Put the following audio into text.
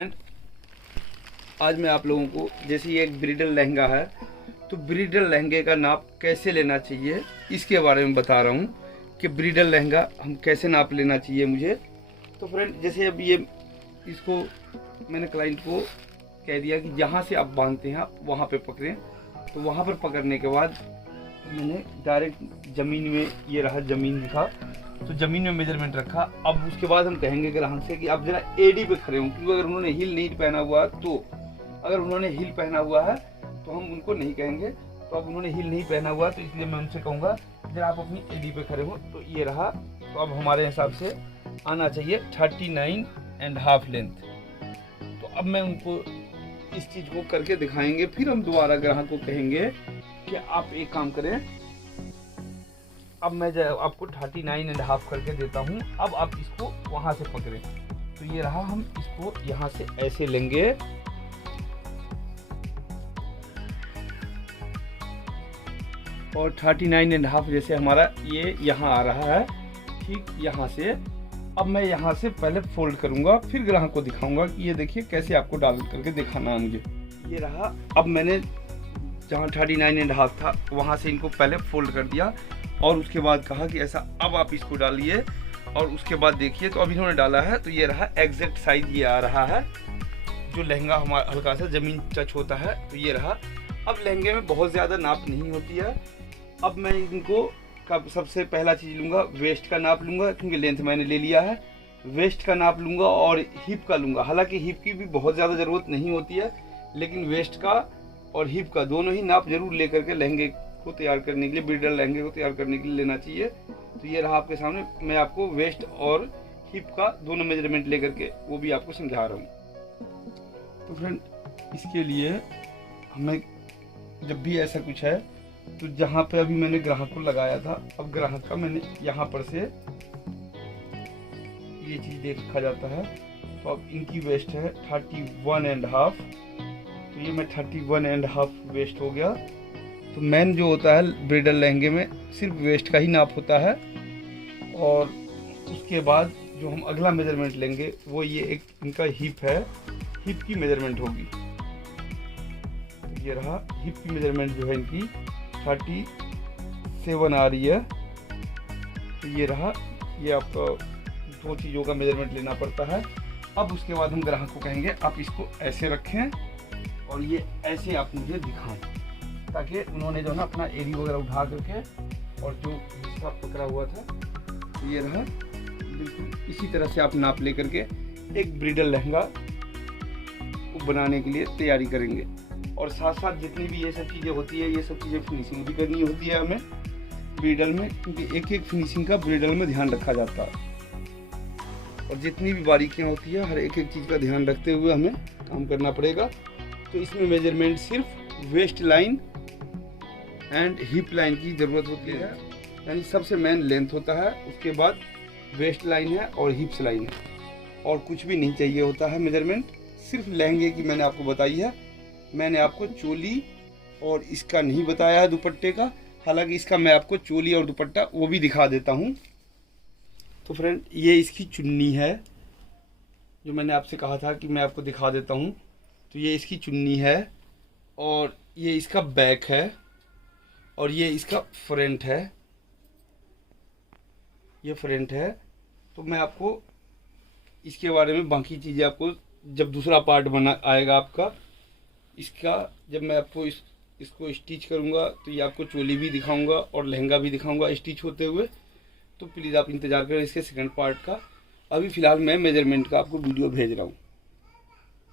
आज मैं आप लोगों को, जैसे ये एक ब्रिडल लहंगा है, तो ब्रिडल लहंगे का नाप कैसे लेना चाहिए इसके बारे में बता रहा हूँ कि ब्रिडल लहंगा हम कैसे नाप लेना चाहिए मुझे। तो फ्रेंड, जैसे अब ये इसको मैंने क्लाइंट को कह दिया कि जहाँ से आप बांधते हैं आप वहाँ पे पकड़ें, तो वहाँ पर पकड़ने के बाद मैंने डायरेक्ट ज़मीन में, ये रहा ज़मीन दिखा, तो ज़मीन में मेजरमेंट रखा। अब उसके बाद हम कहेंगे ग्राहक से कि आप ज़रा एडी पे खड़े हों, क्योंकि अगर उन्होंने हील नहीं पहना हुआ तो, अगर उन्होंने हील पहना हुआ है तो हम उनको नहीं कहेंगे। तो अब उन्होंने हील नहीं पहना हुआ तो इसलिए मैं उनसे कहूँगा जरा आप अपनी एडी पे खड़े हो। तो ये रहा। तो अब हमारे हिसाब से आना चाहिए 39.5 लेंथ। तो अब मैं उनको इस चीज़ को करके दिखाएंगे, फिर हम दोबारा ग्राहक को कहेंगे कि आप एक काम करें, अब मैं आपको 39.5 करके देता हूँ, अब आप इसको वहाँ से पकड़ें। तो ये रहा, हम इसको यहाँ से ऐसे लेंगे और 39.5 जैसे हमारा ये यहाँ आ रहा है, ठीक यहाँ से। अब मैं यहाँ से पहले फोल्ड करूँगा, फिर ग्राहक को दिखाऊंगा कि ये देखिए कैसे आपको डाल करके दिखाना है मुझे। ये रहा। अब मैंने जहाँ 39.5 था वहाँ से इनको पहले फोल्ड कर दिया और उसके बाद कहा कि ऐसा अब आप इसको डालिए, और उसके बाद देखिए तो अब इन्होंने डाला है। तो ये रहा एग्जैक्ट साइज, ये आ रहा है जो लहंगा हमारा हल्का सा ज़मीन टच होता है। तो ये रहा। अब लहंगे में बहुत ज़्यादा नाप नहीं होती है। अब मैं इनको सबसे पहला चीज़ लूँगा, वेस्ट का नाप लूँगा, क्योंकि लेंथ मैंने ले लिया है। वेस्ट का नाप लूँगा और हिप का लूँगा। हालांकि हिप की भी बहुत ज़्यादा ज़रूरत नहीं होती है, लेकिन वेस्ट का और हिप का दोनों ही नाप जरूर लेकर के लहंगे को तैयार करने के लिए, ब्रिडल लहंगे को तैयार करने के लिए लेना चाहिए। तो ये रहा आपके सामने, मैं आपको वेस्ट और हिप का दोनों मेजरमेंट लेकर के वो भी आपको समझा रहा हूँ। तो फ्रेंड, इसके लिए हमें जब भी ऐसा कुछ है तो जहाँ पे अभी मैंने ग्राहक को लगाया था, अब ग्राहक का मैंने यहाँ पर से ये चीज़ देखा जाता है। तो अब इनकी वेस्ट है 31.5, तो ये मैं 31.5 वेस्ट हो गया। तो मेन जो होता है ब्रिडल लहंगे में सिर्फ वेस्ट का ही नाप होता है, और उसके बाद जो हम अगला मेजरमेंट लेंगे वो ये एक इनका हिप है, हिप की मेजरमेंट होगी। तो ये रहा, हिप की मेजरमेंट जो है इनकी 37 आ रही है। तो ये रहा, ये आपका दो चीज़ों का मेजरमेंट लेना पड़ता है। अब उसके बाद हम ग्राहक को कहेंगे आप इसको ऐसे रखें और ये ऐसे आप मुझे दिखाएं, ताकि उन्होंने जो है ना अपना एडी वगैरह उठा करके, और जो हिस्सा पकड़ा हुआ था तो ये रहा, बिल्कुल इसी तरह से आप नाप ले करके एक ब्रिडल लहंगा को बनाने के लिए तैयारी करेंगे। और साथ साथ जितनी भी ये सब चीज़ें होती है, ये सब चीज़ें फिनिशिंग भी करनी होती है हमें ब्रिडल में, क्योंकि एक एक फिनिशिंग का ब्रिडल में ध्यान रखा जाता है, और जितनी भी बारीकियाँ होती है हर एक एक चीज़ का ध्यान रखते हुए हमें काम करना पड़ेगा। तो इसमें मेजरमेंट सिर्फ waist line and hip line की ज़रूरत होती है, यानी सबसे मेन लेंथ होता है, उसके बाद वेस्ट लाइन है और हिप्स लाइन है, और कुछ भी नहीं चाहिए होता है मेजरमेंट। सिर्फ लहंगे की मैंने आपको बताई है। मैंने आपको चोली और इसका नहीं बताया है, दुपट्टे का। हालांकि इसका मैं आपको चोली और दुपट्टा वो भी दिखा देता हूँ। तो फ्रेंड, ये इसकी चुन्नी है जो मैंने आपसे कहा था कि मैं आपको दिखा देता हूँ। तो ये इसकी चुन्नी है, और ये इसका बैक है, और ये इसका फ्रंट है, ये फ्रंट है। तो मैं आपको इसके बारे में बाकी चीज़ें आपको जब दूसरा पार्ट बना आएगा आपका इसका, जब मैं आपको इसको स्टिच करूँगा तो ये आपको चोली भी दिखाऊंगा और लहंगा भी दिखाऊंगा स्टिच होते हुए। तो प्लीज़ आप इंतज़ार करें इसके सेकंड पार्ट का। अभी फ़िलहाल मैं मेजरमेंट का आपको वीडियो भेज रहा हूँ।